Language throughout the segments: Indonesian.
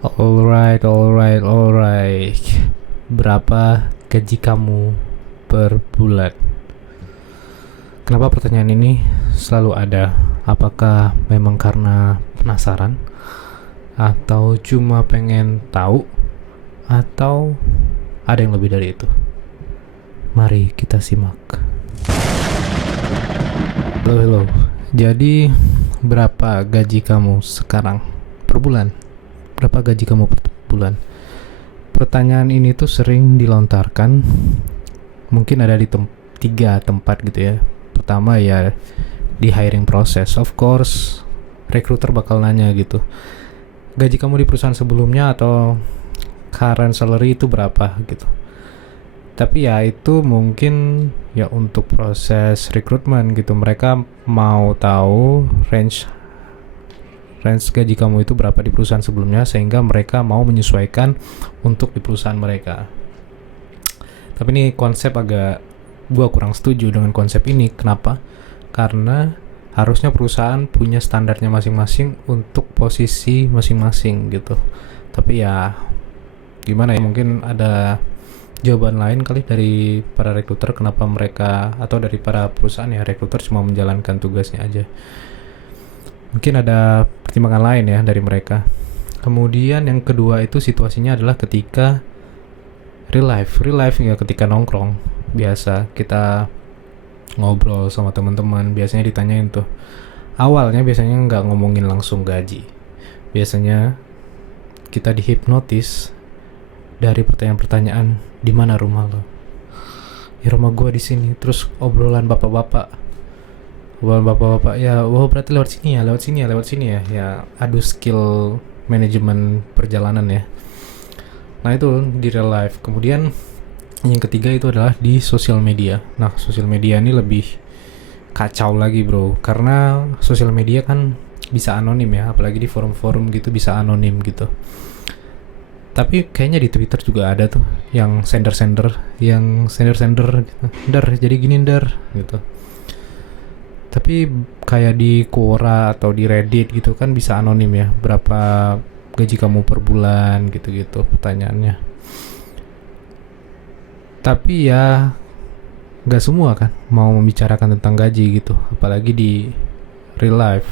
Alright. Berapa gaji kamu per bulan? Kenapa pertanyaan ini selalu ada? Apakah memang karena penasaran? Atau cuma pengen tahu? Atau ada yang lebih dari itu? Mari kita simak. Halo. Jadi, berapa gaji kamu sekarang per bulan? Berapa gaji kamu per bulan? Pertanyaan ini tuh sering dilontarkan. Mungkin ada di tiga tempat gitu ya. Pertama ya di hiring process. Of course, recruiter bakal nanya gitu. Gaji kamu di perusahaan sebelumnya atau current salary itu berapa gitu. Tapi ya itu mungkin ya untuk proses rekrutmen gitu. Mereka mau tahu range gaji kamu itu berapa di perusahaan sebelumnya, sehingga mereka mau menyesuaikan untuk di perusahaan mereka. Tapi ini konsep gua kurang setuju dengan konsep ini. Kenapa? Karena harusnya perusahaan punya standarnya masing-masing untuk posisi masing-masing gitu. Tapi ya gimana ya, mungkin ada jawaban lain kali dari para rekruter kenapa mereka, atau dari para perusahaan ya, rekruter cuma menjalankan tugasnya aja. Mungkin ada pertimbangan lain ya dari mereka. Kemudian yang kedua itu situasinya adalah ketika real life ya, ketika nongkrong biasa kita ngobrol sama teman-teman, biasanya ditanyain tuh. Awalnya biasanya nggak ngomongin langsung gaji. Biasanya kita dihipnotis dari pertanyaan-pertanyaan, di mana rumah lo? Ya rumah gua di sini. Terus obrolan bapak-bapak ya, berarti lewat sini ya. Ya adu skill manajemen perjalanan ya. Nah itu di real life. Kemudian yang ketiga itu adalah di sosial media. Nah sosial media ini lebih kacau lagi bro, karena sosial media kan bisa anonim ya, apalagi di forum-forum gitu bisa anonim gitu. Tapi kayaknya di Twitter juga ada tuh yang sender gitu. Dar jadi gini gitu. Tapi kayak di Quora atau di Reddit gitu kan bisa anonim ya, berapa gaji kamu per bulan gitu-gitu pertanyaannya. Tapi ya gak semua kan mau membicarakan tentang gaji gitu, apalagi di real life.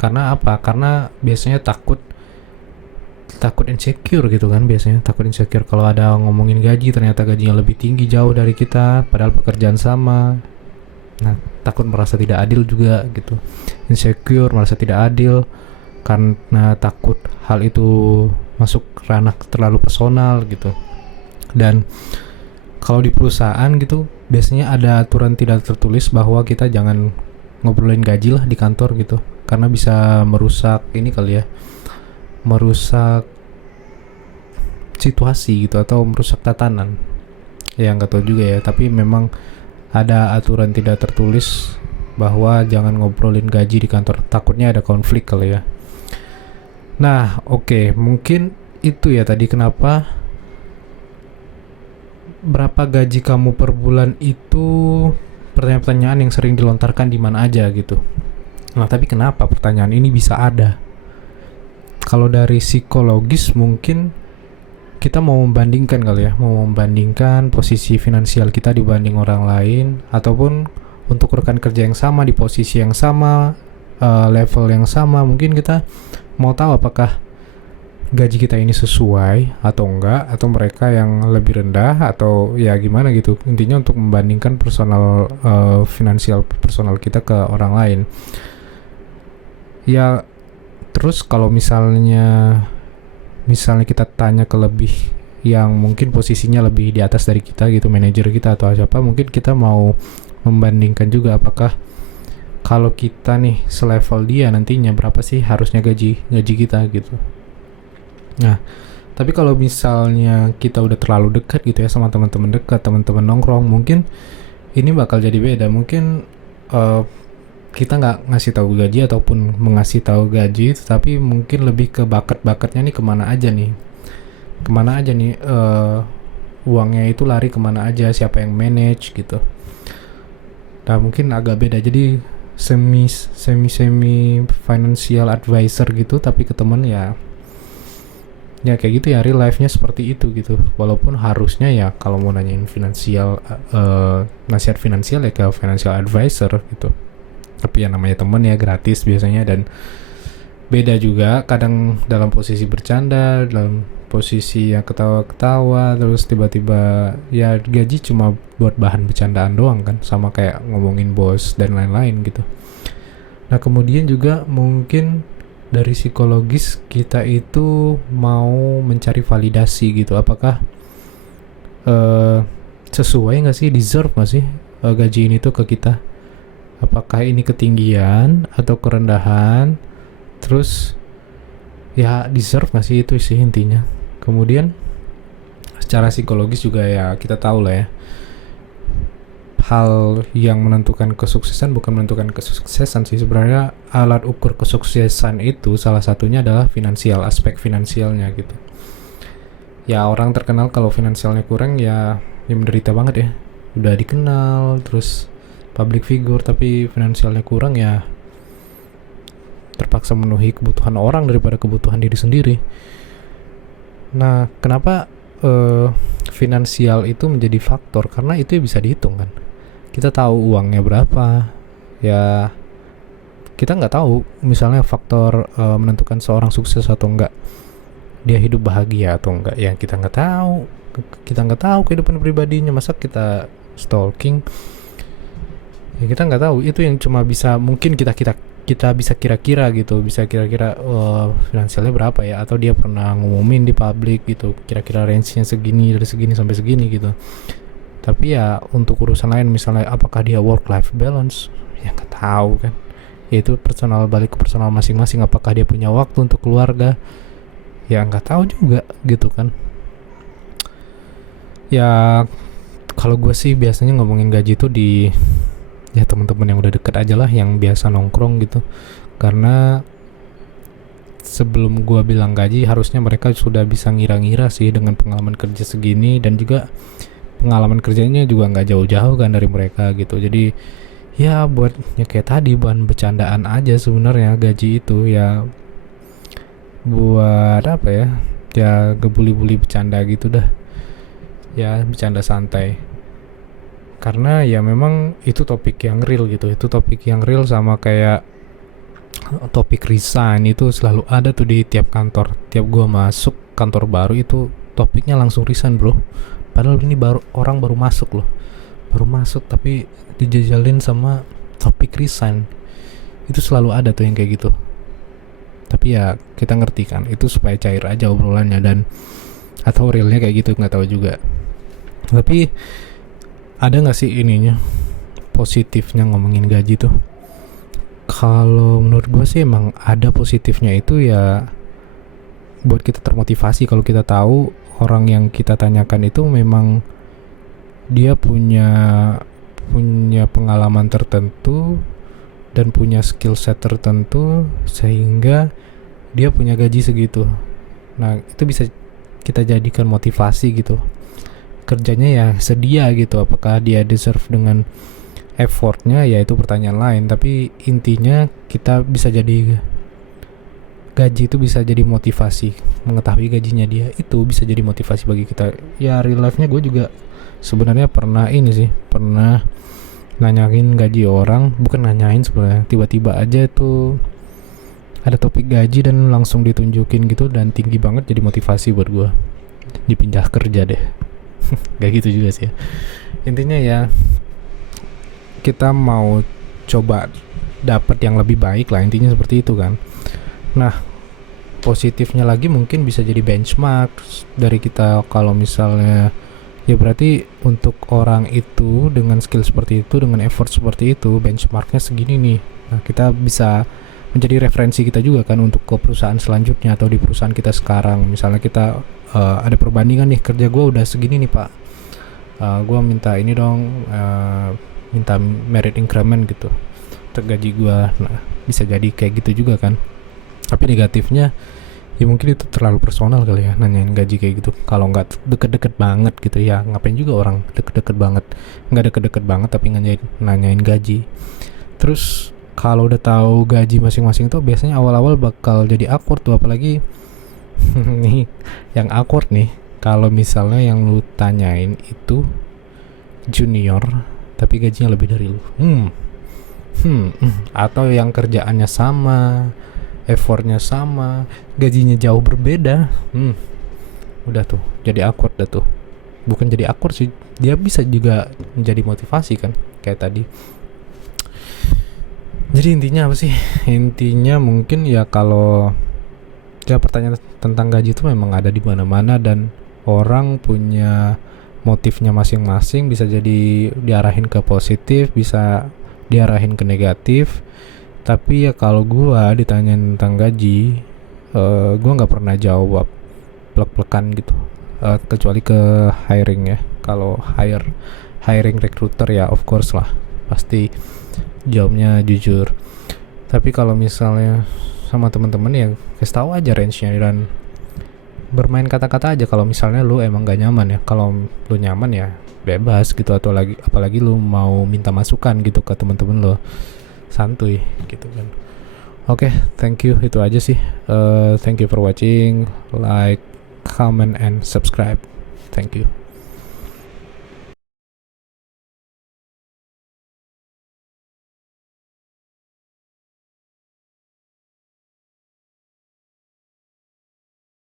Karena apa? Karena biasanya takut insecure gitu kan, biasanya takut insecure kalau ada ngomongin gaji, ternyata gajinya lebih tinggi jauh dari kita padahal pekerjaan sama. Nah, takut merasa tidak adil juga gitu. Insecure, merasa tidak adil karena takut hal itu masuk ranah terlalu personal gitu. Dan kalau di perusahaan gitu biasanya ada aturan tidak tertulis bahwa kita jangan ngobrolin gaji lah di kantor gitu, karena bisa merusak ini kali ya, merusak situasi gitu atau merusak tatanan. Ya nggak tahu juga ya, tapi memang ada aturan tidak tertulis bahwa jangan ngobrolin gaji di kantor, takutnya ada konflik kali ya. Nah oke, mungkin itu ya tadi kenapa berapa gaji kamu per bulan itu pertanyaan-pertanyaan yang sering dilontarkan di mana aja gitu. Nah tapi kenapa pertanyaan ini bisa ada? Kalau dari psikologis mungkin kita mau membandingkan kali ya, mau membandingkan posisi finansial kita dibanding orang lain, ataupun untuk rekan kerja yang sama di posisi yang sama, level yang sama, mungkin kita mau tahu apakah gaji kita ini sesuai atau enggak, atau mereka yang lebih rendah atau ya gimana gitu. Intinya untuk membandingkan finansial personal kita ke orang lain. Ya terus kalau misalnya kita tanya ke lebih yang mungkin posisinya lebih di atas dari kita gitu, manajer kita atau siapa, mungkin kita mau membandingkan juga apakah kalau kita nih selevel dia nantinya berapa sih harusnya gaji kita gitu. Nah tapi kalau misalnya kita udah terlalu dekat gitu ya sama teman-teman dekat, teman-teman nongkrong, mungkin ini bakal jadi beda. Mungkin kita nggak ngasih tahu gaji ataupun mengasih tahu gaji, tapi mungkin lebih ke bakat-bakatnya nih, kemana aja nih uangnya itu lari kemana aja, siapa yang manage gitu. Nah mungkin agak beda, jadi semi financial advisor gitu, tapi ke teman ya ya kayak gitu ya, real life-nya seperti itu gitu. Walaupun harusnya ya kalau mau nanyain finansial, nasihat finansial ya ke financial advisor gitu, tapi ya namanya temen ya, gratis biasanya. Dan beda juga kadang dalam posisi bercanda, dalam posisi yang ketawa-ketawa, terus tiba-tiba ya gaji cuma buat bahan bercandaan doang kan, sama kayak ngomongin bos dan lain-lain gitu. Nah kemudian juga mungkin dari psikologis kita itu mau mencari validasi gitu, apakah sesuai nggak sih, deserve nggak sih gaji ini tuh ke kita, apakah ini ketinggian atau kerendahan, terus ya deserve nggak sih, itu sih intinya. Kemudian secara psikologis juga ya kita tahu lah ya, hal yang menentukan kesuksesan bukan menentukan kesuksesan sih sebenarnya. Alat ukur kesuksesan itu salah satunya adalah finansial, aspek finansialnya gitu. Ya orang terkenal kalau finansialnya kurang ya menderita banget ya. Udah dikenal, terus public figure, tapi finansialnya kurang ya terpaksa memenuhi kebutuhan orang daripada kebutuhan diri sendiri. Nah kenapa finansial itu menjadi faktor? Karena itu bisa dihitung kan. Kita tahu uangnya berapa, ya kita nggak tahu misalnya faktor menentukan seorang sukses atau enggak, dia hidup bahagia atau enggak, ya kita nggak tahu. Kita nggak tahu kehidupan pribadinya, masa kita stalking, ya kita nggak tahu. Itu yang cuma bisa mungkin kita bisa kira-kira gitu, bisa kira-kira finansialnya berapa ya, atau dia pernah ngumumin di publik gitu, kira-kira range-nya segini, dari segini sampai segini gitu. Tapi ya untuk urusan lain misalnya apakah dia work life balance, ya nggak tahu kan. Ya itu personal, balik ke personal masing-masing. Apakah dia punya waktu untuk keluarga, ya nggak tahu juga gitu kan. Ya kalau gue sih biasanya ngomongin gaji tuh di ya teman-teman yang udah deket aja lah, yang biasa nongkrong gitu. Karena sebelum gue bilang gaji, harusnya mereka sudah bisa ngira-ngira sih dengan pengalaman kerja segini, dan juga pengalaman kerjanya juga nggak jauh-jauh kan dari mereka gitu. Jadi ya buat ya kayak tadi, bahan bercandaan aja sebenarnya gaji itu, ya buat apa ya, ya gebuli-buli bercanda gitu dah, ya bercanda santai. Karena ya memang itu topik yang real gitu, itu topik yang real, sama kayak topik resign itu selalu ada tuh di tiap kantor. Tiap gua masuk kantor baru itu topiknya langsung resign bro. Padahal ini orang baru masuk loh, baru masuk tapi dijajalin sama topik resign. Itu selalu ada tuh yang kayak gitu. Tapi ya kita ngerti kan, itu supaya cair aja obrolannya, dan atau realnya kayak gitu nggak tahu juga. Tapi ada nggak sih ininya positifnya ngomongin gaji tuh? Kalau menurut gue sih emang ada positifnya, itu ya buat kita termotivasi kalau kita tahu orang yang kita tanyakan itu memang dia punya pengalaman tertentu dan punya skill set tertentu sehingga dia punya gaji segitu. Nah itu bisa kita jadikan motivasi gitu. Kerjanya ya sedia gitu, apakah dia deserve dengan effortnya ya itu pertanyaan lain. Tapi intinya kita bisa jadi, gaji itu bisa jadi motivasi. Mengetahui gajinya dia itu bisa jadi motivasi bagi kita. Ya real life-nya gue juga sebenarnya pernah nanyain gaji orang. Bukan nanyain sebenarnya, tiba-tiba aja tuh ada topik gaji dan langsung ditunjukin gitu, dan tinggi banget, jadi motivasi buat gue dipindah kerja deh. Gak gitu juga sih ya. Intinya ya kita mau coba dapat yang lebih baik lah, intinya seperti itu kan. Nah positifnya lagi mungkin bisa jadi benchmark dari kita. Kalau misalnya ya berarti untuk orang itu dengan skill seperti itu, dengan effort seperti itu, benchmarknya segini nih. Nah kita bisa menjadi referensi kita juga kan untuk ke perusahaan selanjutnya atau di perusahaan kita sekarang. Misalnya kita ada perbandingan nih, kerja gue udah segini nih pak, gue minta ini dong, minta merit increment gitu untuk gaji gue. Nah bisa jadi kayak gitu juga kan. Tapi negatifnya ya mungkin itu terlalu personal kali ya, nanyain gaji kayak gitu. Kalau nggak deket-deket banget gitu ya, ngapain juga orang deket-deket banget. Nggak deket-deket banget tapi nanyain gaji. Terus kalau udah tahu gaji masing-masing tuh biasanya awal-awal bakal jadi awkward tuh, apalagi Nih yang awkward nih, kalau misalnya yang lu tanyain itu junior tapi gajinya lebih dari lu. Atau yang kerjaannya sama, effortnya sama, gajinya jauh berbeda. Udah tuh jadi awkward dah tuh. Bukan jadi awkward sih, dia bisa juga menjadi motivasi kan, kayak tadi. Jadi intinya apa sih? Intinya mungkin ya, kalau ya pertanyaan tentang gaji itu memang ada di mana-mana, dan orang punya motifnya masing-masing. Bisa jadi diarahin ke positif, bisa diarahin ke negatif. Tapi ya kalau gua ditanyain tentang gaji, gua nggak pernah jawab plek-plekan gitu, kecuali ke hiring ya. Kalau hiring recruiter ya of course lah, pasti jawabnya jujur. Tapi kalau misalnya sama teman-teman ya kasih tahu aja range-nya, dan bermain kata-kata aja kalau misalnya lu emang gak nyaman ya. Kalau lu nyaman ya bebas gitu, atau lagi apalagi lu mau minta masukan gitu ke teman-teman lu, santuy gitu kan. Oke, thank you, itu aja sih. Thank you for watching, like, comment and subscribe. Thank you.